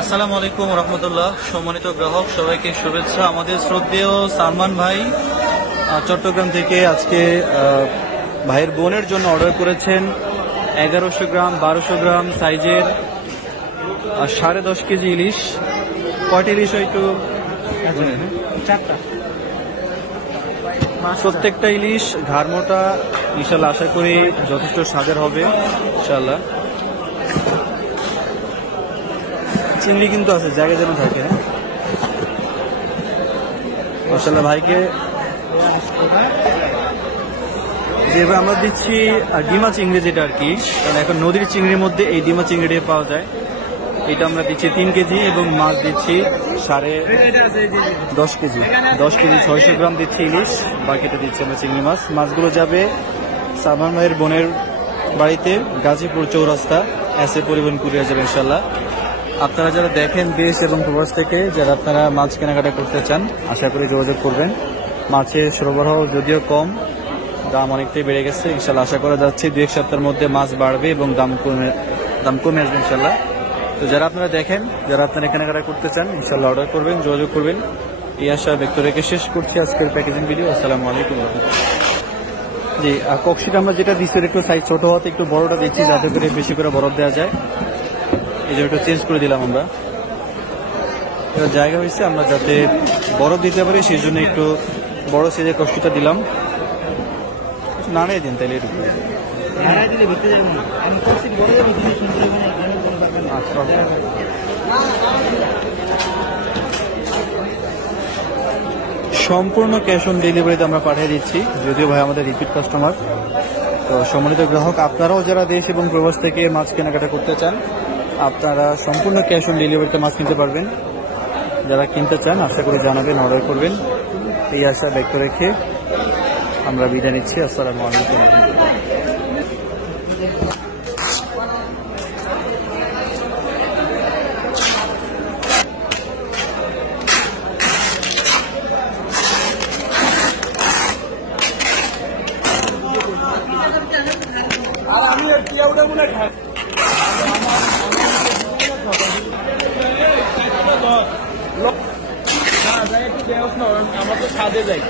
আসসালামু আলাইকুম রহমতুল্লাহ। সম্মানিত গ্রাহক সবাইকে শুভেচ্ছা। আমাদের শ্রদ্ধেয় সালমান ভাই চট্টগ্রাম থেকে আজকে ভাইয়ের বোনের জন্য অর্ডার করেছেন 1100 গ্রাম 1200 গ্রাম সাইজের 10.5 কেজি ইলিশ। কয়টা ইলিশ একটু প্রত্যেকটা ইলিশ ঘাড়মোটা, ইনশাল্লাহ আশা করি যথেষ্ট স্বাদের হবে ইনশাল্লাহ। চিংড়ি কিন্তু আছে, জায়গা যেন থাকে। মাশাআল্লাহ ভাইকে যেভাবে আমরা দিচ্ছি ডিমা চিংড়ি, যেটা আর কি, কারণ এখন নদীর চিংড়ির মধ্যে এই ডিমা চিংড়ি পাওয়া যায়। এটা আমরা দিচ্ছি 3 কেজি এবং মাছ দিচ্ছি 10.5 কেজি। 10 কেজি 600 গ্রাম দিচ্ছি ইলিশ, বাকিটা দিচ্ছি আমরা চিংড়ি মাছ। মাছগুলো যাবে সালমান ভাইয়ের বোনের বাড়িতে, গাজীপুর চৌরাস্তা, এসএ পরিবহন কুরিয়ার যাবে ইনশাল্লাহ। আপনারা যারা দেখেন দেশ এবং প্রবাস থেকে, যারা আপনারা মাছ কেনাকাটা করতে চান, আশা করি যোগাযোগ করবেন। মাছের সরবরাহ যদিও কম, দাম অনেকটাই বেড়ে গেছে। ইনশাল্লাহ আশা করা যাচ্ছে 2-1 সপ্তাহের মধ্যে মাছ বাড়বে এবং দাম কমে আসবে ইনশাল্লাহ। তো যারা আপনারা দেখেন, যারা আপনারা কেনাকাটা করতে চান, ইনশাল্লাহ অর্ডার করবেন, যোগাযোগ করবেন। এই আশা ব্যক্ত রেখে শেষ করছি আজকের প্যাকেজিং ভিডিও। আসসালামু আলাইকুম। জি, কক্সিটা আমরা যেটা দিচ্ছি একটু সাইজ ছোট হতে একটু বড়টা দিচ্ছি, যাতে করে বেশি করে বরফ দেওয়া যায়। এই জন্য চেঞ্জ করে দিলাম আমরা। এটা জায়গা হয়েছে আমরা যাতে বরফ দিতে পারি, সেই জন্য একটু বড় সাইজের কষ্টিটা দিলাম। নাড়িয়ে দিন তাহলে একটু। সম্পূর্ণ ক্যাশ অন ডেলিভারিতে আমরা পাঠিয়ে দিচ্ছি, যদিও ভাই আমাদের রিপিট কাস্টমার। তো সম্মানিত গ্রাহক, আপনারাও যারা দেশ এবং প্রবাস থেকে মাছ কেনাকাটা করতে চান, আপনারা সম্পূর্ণ ক্যাশ অন ডেলিভারিতে মাছ কিনতে পারবেন। যারা কিনতে চান আশা করি জানাবেন, অর্ডার করবেন। এই আশা ব্যক্ত রেখে আমরা বিদায় নিচ্ছি। আসসালামু আলাইকুম। আমি পিয়াউটা মনে খাই আমার তো ছাদে যাই।